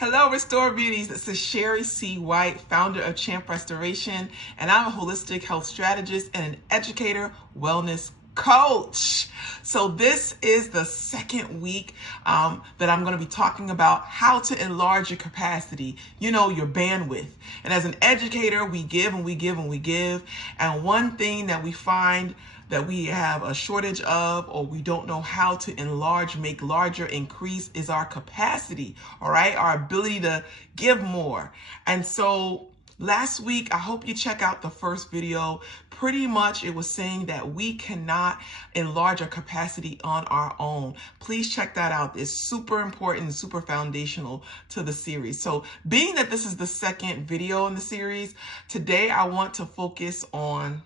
Hello, Restore Beauties. This is Sherry C. White, founder of Champ Restoration, and I'm a holistic health strategist and an educator, wellness coach. So this is the second week that I'm going to be talking about how to enlarge your capacity, your bandwidth. And as an educator, we give and we give and we give. And one thing that we find that we have a shortage of, or we don't know how to enlarge, make larger, increase, is our capacity, all right? Our ability to give more. And so last week, I hope you check out the first video. Pretty much it was saying that we cannot enlarge our capacity on our own. Please check that out. It's super important, super foundational to the series. So being that this is the second video in the series, today I want to focus on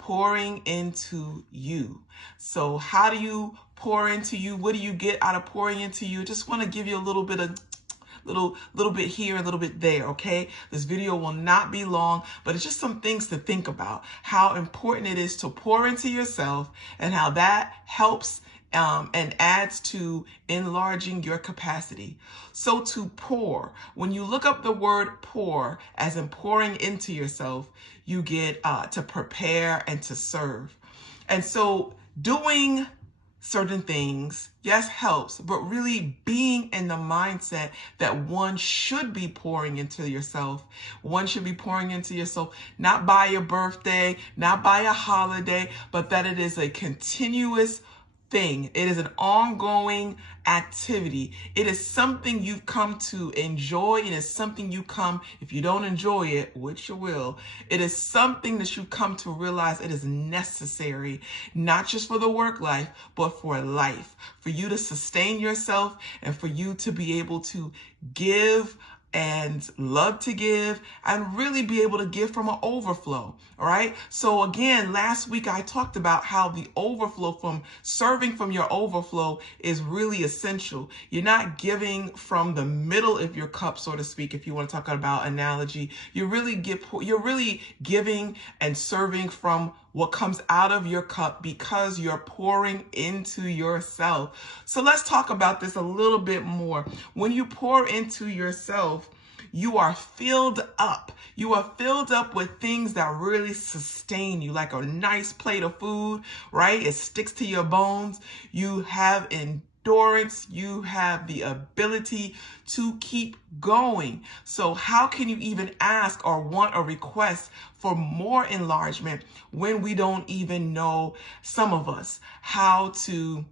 pouring into you. So how do you pour into you? What do you get out of pouring into you? Just want to give you a little bit of little bit here, a little bit there, okay? This video will not be long, but it's just some things to think about. How important it is to pour into yourself and how that helps and adds to enlarging your capacity. So to pour, when you look up the word pour, as in pouring into yourself, you get to prepare and to serve. And so doing certain things, yes, helps, but really being in the mindset that one should be pouring into yourself. One should be pouring into yourself, not by your birthday, not by a holiday, but that it is a continuous thing. It is an ongoing activity. It is something you've come to enjoy. It is something you come, if you don't enjoy it, which you will, it is something that you've come to realize it is necessary, not just for the work life, but for life, for you to sustain yourself and for you to be able to give and love to give and really be able to give from an overflow. All right. So again, last week I talked about how the overflow from serving from your overflow is really essential. You're not giving from the middle of your cup, so to speak, if you want to talk about analogy. You're really giving and serving from what comes out of your cup because you're pouring into yourself. So let's talk about this a little bit more. When you pour into yourself, you are filled up. You are filled up with things that really sustain you, like a nice plate of food, right? It sticks to your bones. You have endurance. You have the ability to keep going. So how can you even ask or want or request for more enlargement when we don't even know, some of us, how to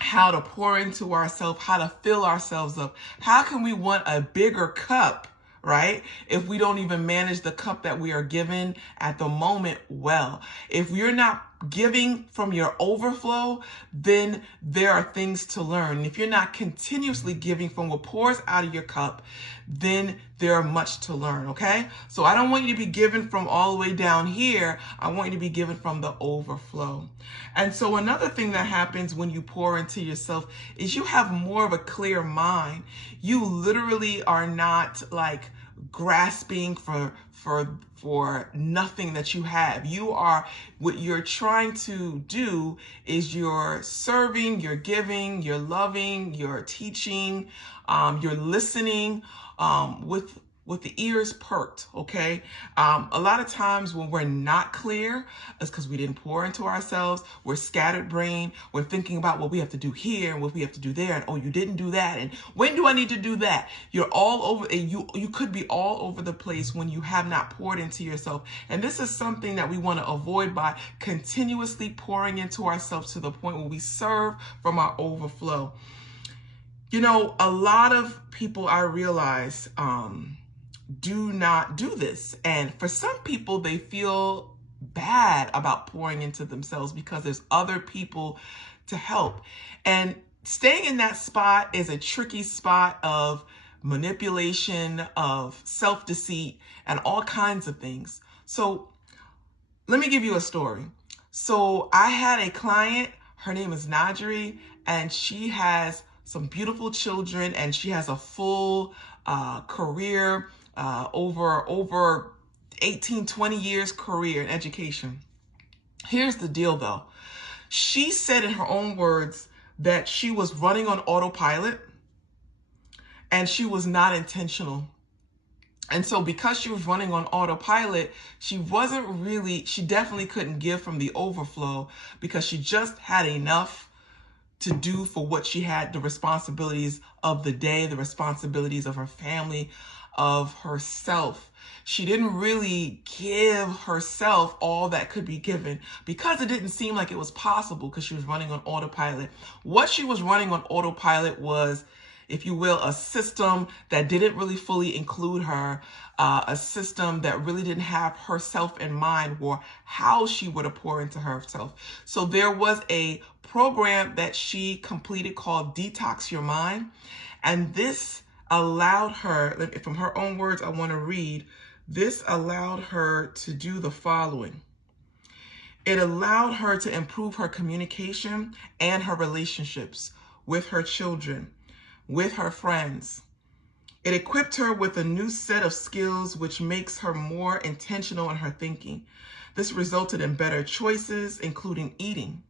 pour into ourselves, how to fill ourselves up? How can we want a bigger cup, right, if we don't even manage the cup that we are given at the moment well? If you're not giving from your overflow, then there are things to learn. If you're not continuously giving from what pours out of your cup, then there are much to learn, okay? So I don't want you to be given from all the way down here. I want you to be given from the overflow. And so another thing that happens when you pour into yourself is you have more of a clear mind. You literally are not like grasping for nothing that you have. What you're trying to do is you're serving, you're giving, you're loving, you're teaching, you're listening, with the ears perked, okay? A lot of times when we're not clear, it's because we didn't pour into ourselves. We're scattered brain. We're thinking about what we have to do here and what we have to do there. And, oh, you didn't do that. And when do I need to do that? You're all over, and you could be all over the place when you have not poured into yourself. And this is something that we want to avoid by continuously pouring into ourselves to the point where we serve from our overflow. A lot of people, I realize, do not do this. And for some people, they feel bad about pouring into themselves because there's other people to help. And staying in that spot is a tricky spot of manipulation, of self-deceit, and all kinds of things. So let me give you a story. So I had a client, her name is Nadjeri, and she has some beautiful children, and she has a full career, over 18, 20 years career in education. Here's the deal though. She said in her own words that she was running on autopilot and she was not intentional. And so because she was running on autopilot, she definitely couldn't give from the overflow because she just had enough to do for what she had, the responsibilities of the day, the responsibilities of her family, of herself. She didn't really give herself all that could be given because it didn't seem like it was possible because she was running on autopilot. What she was running on autopilot was, if you will, a system that didn't really fully include her, a system that really didn't have herself in mind or how she would pour into herself. So there was a program that she completed called Detox Your Mind. And this allowed her, from her own words, I want to read, this allowed her to do the following. It allowed her to improve her communication and her relationships with her children, with her friends. It equipped her with a new set of skills which makes her more intentional in her thinking. This resulted in better choices, including eating.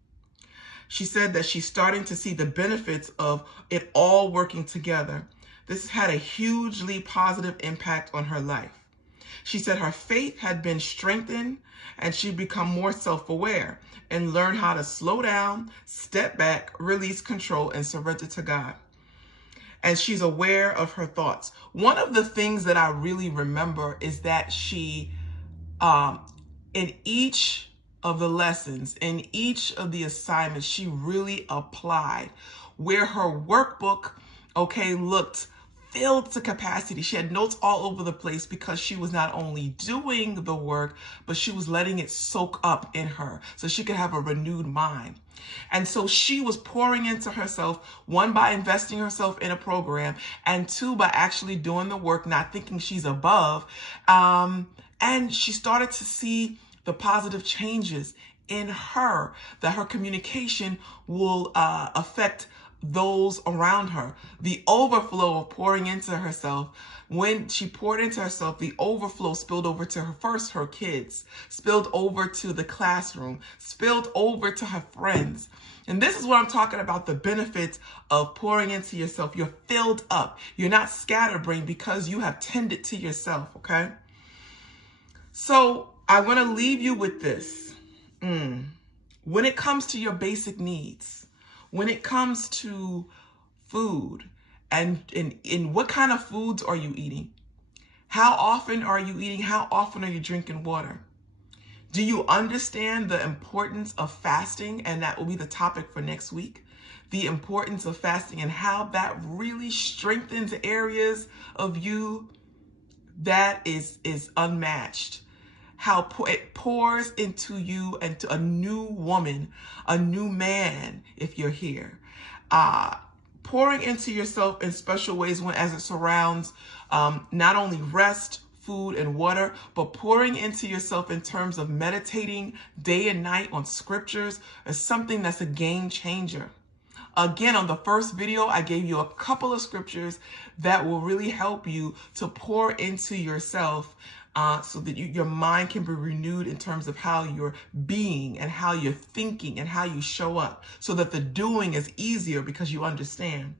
She said that she's starting to see the benefits of it all working together. This had a hugely positive impact on her life. She said her faith had been strengthened and she'd become more self-aware and learned how to slow down, step back, release control, and surrender to God. And she's aware of her thoughts. One of the things that I really remember is that she, in each of the lessons, in each of the assignments, she really applied where her workbook, looked filled to capacity. She had notes all over the place because she was not only doing the work, but she was letting it soak up in her so she could have a renewed mind. And so she was pouring into herself, one, by investing herself in a program, and two, by actually doing the work, not thinking she's above. And she started to see the positive changes in her, that her communication will affect those around her. The overflow of pouring into herself, when she poured into herself, the overflow spilled over to her kids, spilled over to the classroom, spilled over to her friends. And this is what I'm talking about, the benefits of pouring into yourself. You're filled up. You're not scatterbrained because you have tended to yourself, okay? So I want to leave you with this. When it comes to your basic needs, when it comes to food, and in what kind of foods are you eating? How often are you eating? How often are you drinking water? Do you understand the importance of fasting? And that will be the topic for next week. The importance of fasting and how that really strengthens areas of you that is unmatched. How it pours into you and to a new woman, a new man, if you're here. Pouring into yourself in special ways as it surrounds not only rest, food, and water, but pouring into yourself in terms of meditating day and night on scriptures is something that's a game changer. Again, on the first video, I gave you a couple of scriptures that will really help you to pour into yourself so that your mind can be renewed in terms of how you're being and how you're thinking and how you show up, so that the doing is easier because you understand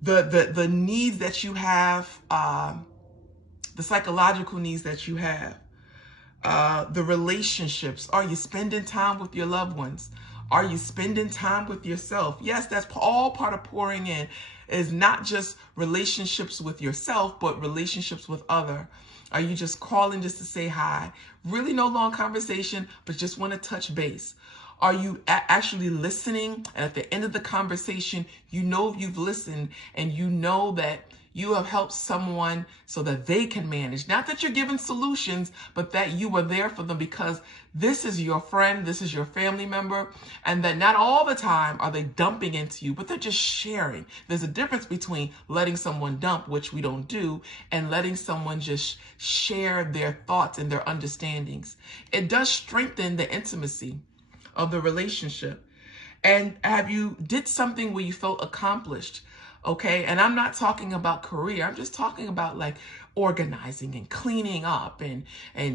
the needs that you have, the psychological needs that you have, the relationships. Are you spending time with your loved ones? Are you spending time with yourself? Yes, that's all part of pouring in. Is not just relationships with yourself, but relationships with other. Are you just calling just to say hi? Really no long conversation, but just want to touch base. Are you actually listening? And at the end of the conversation, you know you've listened and you know that you have helped someone so that they can manage. Not that you're giving solutions, but that you were there for them because this is your friend, this is your family member, and that not all the time are they dumping into you, but they're just sharing. There's a difference between letting someone dump, which we don't do, and letting someone just share their thoughts and their understandings. It does strengthen the intimacy of the relationship. And have you did something where you felt accomplished? Okay, and I'm not talking about career. I'm just talking about like organizing and cleaning up and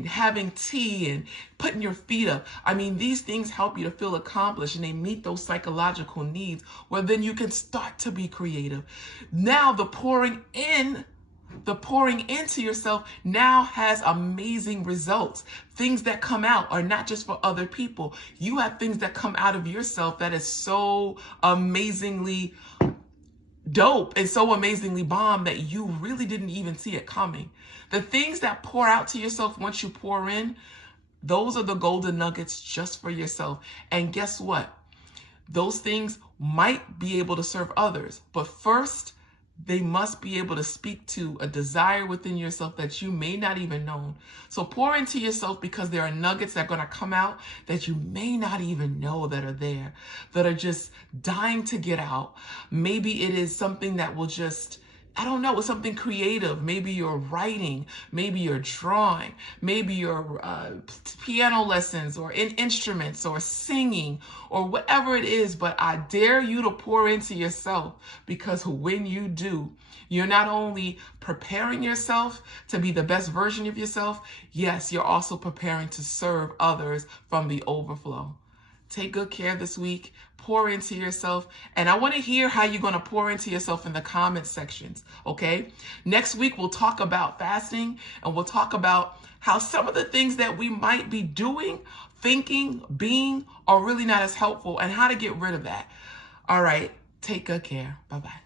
having tea and putting your feet up. I mean, these things help you to feel accomplished and they meet those psychological needs. Well, then you can start to be creative. Now the pouring into yourself now has amazing results. Things that come out are not just for other people. You have things that come out of yourself that is so amazingly dope and so amazingly bomb that you really didn't even see it coming. The things that pour out to yourself once you pour in, those are the golden nuggets just for yourself. And guess what? Those things might be able to serve others, but first, they must be able to speak to a desire within yourself that you may not even know. So pour into yourself because there are nuggets that are going to come out that you may not even know that are there, that are just dying to get out. Maybe it is something that will just, I don't know, it's something creative. Maybe you're writing, maybe you're drawing, maybe you're piano lessons or in instruments or singing or whatever it is. But I dare you to pour into yourself, because when you do, you're not only preparing yourself to be the best version of yourself, yes, you're also preparing to serve others from the overflow. Take good care this week. Pour into yourself. And I want to hear how you're going to pour into yourself in the comment sections. Okay. Next week, we'll talk about fasting, and we'll talk about how some of the things that we might be doing, thinking, being are really not as helpful, and how to get rid of that. All right. Take good care. Bye-bye.